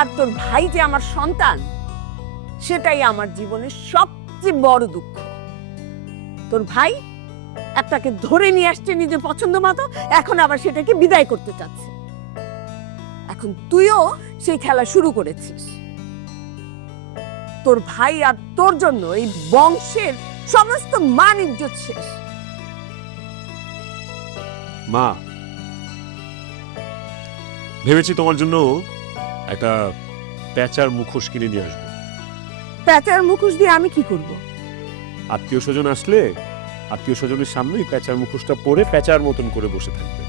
আর তোর ভাই যে আমার সন্তান, সেটাই আমার জীবনের সবচেয়ে বড় দুঃখ। তোর ভাই একটাকে ধরে নিয়ে আসছে নিজের পছন্দ মতো, এখন আবার সেটাকে বিদায় করতে চাচ্ছে। এখন তুইও সেই খেলা শুরু করেছিস। তোর ভাই আর তোর জন্য এই বংশের সমস্ত মান ইজ্জত শেষ। মা, ভেবেছি তোমার জন্য একটা প্যাঁচার মুখোশ কিনে নিয়ে আসবো। প্যাঁচার মুখোশ দিয়ে আমি কি করব? আত্মীয় স্বজন আসলে আত্মীয় স্বজনের সামনেই প্যাঁচার মুখোশটা পরে প্যাঁচার মতন করে বসে থাকবে।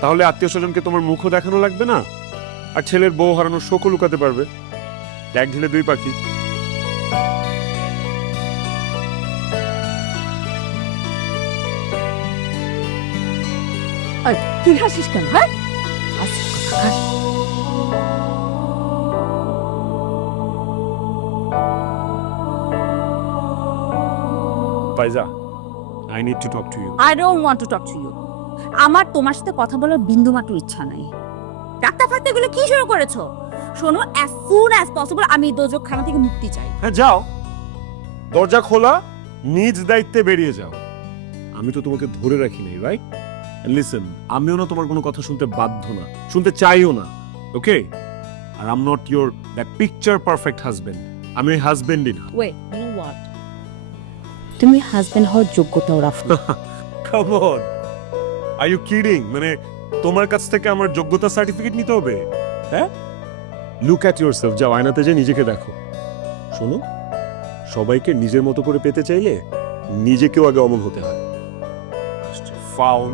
তাহলে আত্মীয় স্বজনকে তোমার মুখও দেখানো লাগবে না, আর ছেলের বউ হারানোর শোকও লুকাতে পারবে। এক ঢিলে দুই পাখি। তুই হাসিস কেন? হ্যাঁ, হাসিস কথা, হাস। ফাইজা, I need to talk to you. I don't want to talk to you. আমার তোমার সাথে কথা বলার বিন্দুমাত্র ইচ্ছা নাই। ডাক্তার ফাক্তার এগুলো কি শুরু করেছো? শোনো, as soon as possible আমি দোজকখানা থেকে মুক্তি চাই। হ্যাঁ, যাও, দরজা খোলা, নিজ দায়িত্বে বেরিয়ে যাও। আমি তো তোমাকে ধরে রাখি নাই, রাইট? লিসেন, আমিও না তোমার কোনো কথা শুনতে বাধ্য না, শুনতে চাইও না, ওকে? আর I am not your that picture perfect husband. আমি ওই হাজবেন্ডই না। Wait, you know what? তুমি হাজবেন্ড হওয়ার যোগ্যতাও রাখো না। Come on, are you kidding? মানে তোমার কাছ থেকে আমার যোগ্যতা সার্টিফিকেট নিতে হবে? হ্যাঁ, লুক অ্যাট ইয়োরসেলফ, যাও আয়নাতে যে নিজেকে দেখো। শোনো, সবাইকে নিজের মতো করে পেতে চাইলে নিজেকেও আগে অমন হতে হয়। ফাউল।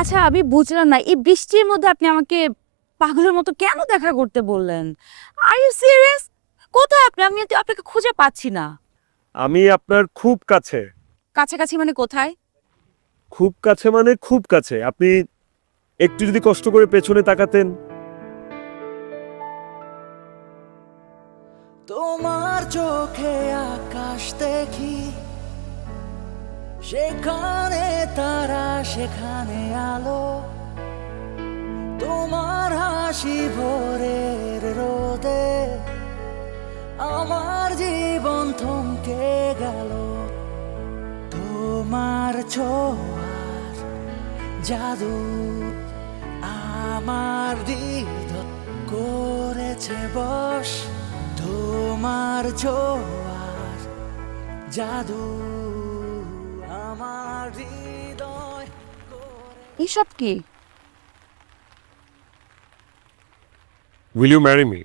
আচ্ছা, আমি বুঝলাম না, এই বৃষ্টির মধ্যে আপনি আমাকে পাগলের মতো কেন দেখা করতে বললেন? Are you serious? কোথায় আপনি? আমি তো আপনাকে খুঁজে পাচ্ছি না। আমি আপনার খুব কাছে। কাছাকাছি মানে কোথায়? খুব কাছে মানে খুব কাছে। আপনি একটু যদি কষ্ট করে পেছনে তাকাতেন। তোমার চোখে আকাশ দেখি, সেখানে তারা, সেখানে আলো। তোমার হাসি ভোরের রোদে আমার জীবন থমকে গেল। তোমার ছোঁয়ার জাদু আমার হৃদয় করেছে বশ। তোমার ছোঁয়ার জাদু আমার হৃদয়। এসব কি? Will you marry me?